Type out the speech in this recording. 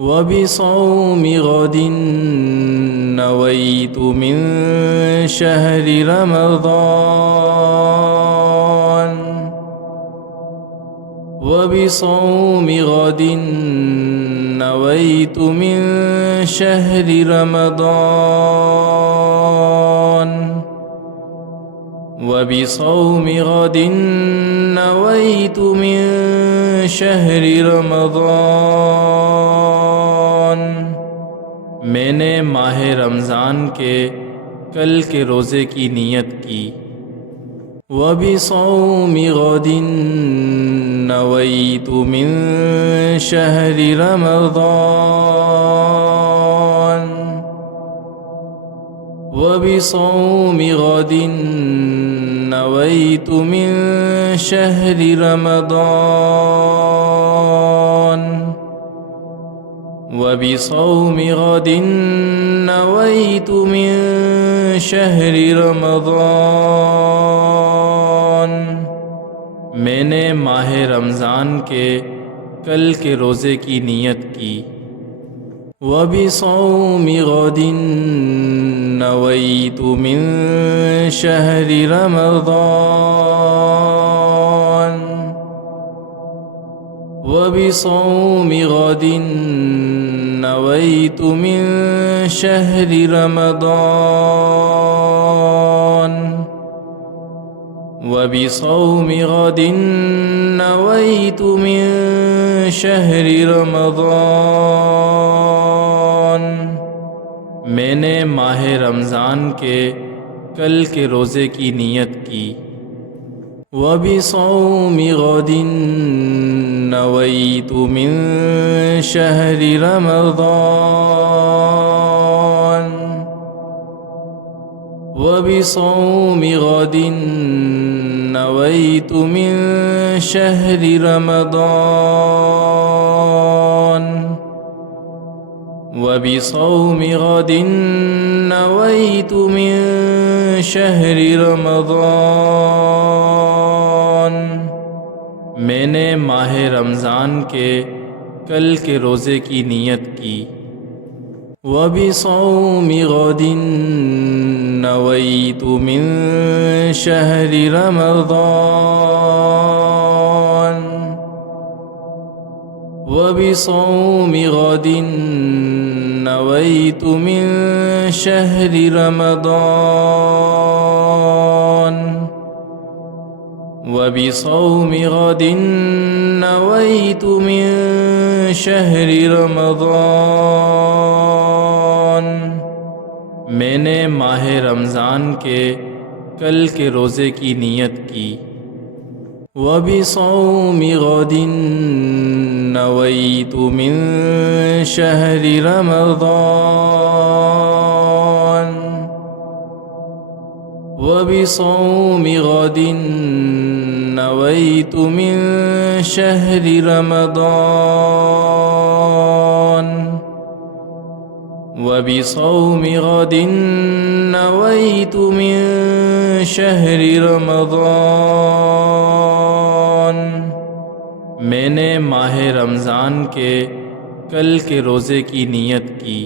वबिसौम गदिन नवैतु मिन शहरि रमज़ान वबिसौम गदिन नवैतु मिन शहरि रमज़ान वबिसौम गदिन नवैतु मिन शहरि रमज़ान। मैंने माह रमज़ान के कल के रोज़े की नीयत की। वबिसौम गदिन नवैतु मिन शहरि रमज़ान वबिसौम गदिन नवैतु मिन शहरि रमज़ान वबिसौम गदिन नवैतु मिन शहरि रमज़ान। मैंने माह रमज़ान के कल के रोज़े की नीयत की। वबिसौम गदिन नवैतु मिन शहरि रमज़ान वबिसौम गदिन नवैतु मिन शहरि रमज़ान वबिसौम गदिन नवैतु मिन शहरि रमज़ान। मैंने माह रमज़ान के कल के रोज़े की नीयत की। वबिसौम गदिन नवैतु मिन शहरि रमज़ान वबिसौम गदिन नवैतु मिन शहरि रमज़ान वबिसौम गदिन नवैतु मिन शहरि रमज़ान। मैंने माह रमज़ान के कल के रोज़े की नीयत की। वबिसौम गदिन नवैतु मिन शहरि रमज़ान वबिसौम गदिन नवैतु मिन शहरि रमज़ान वबिसौम गदिन नवैतु मिन शहरि रमज़ान। मैंने माह रमज़ान के कल के रोज़े की नीयत की। वबिसौम गदिन नवैतु मिन शहरि रमज़ान वबिसौम गदिन नवैतु मिन शहरि रमज़ान वबिसौम गदिन नवैतु मिन शहरि रमज़ान। मैंने माह रमज़ान के कल के रोज़े की नीयत की।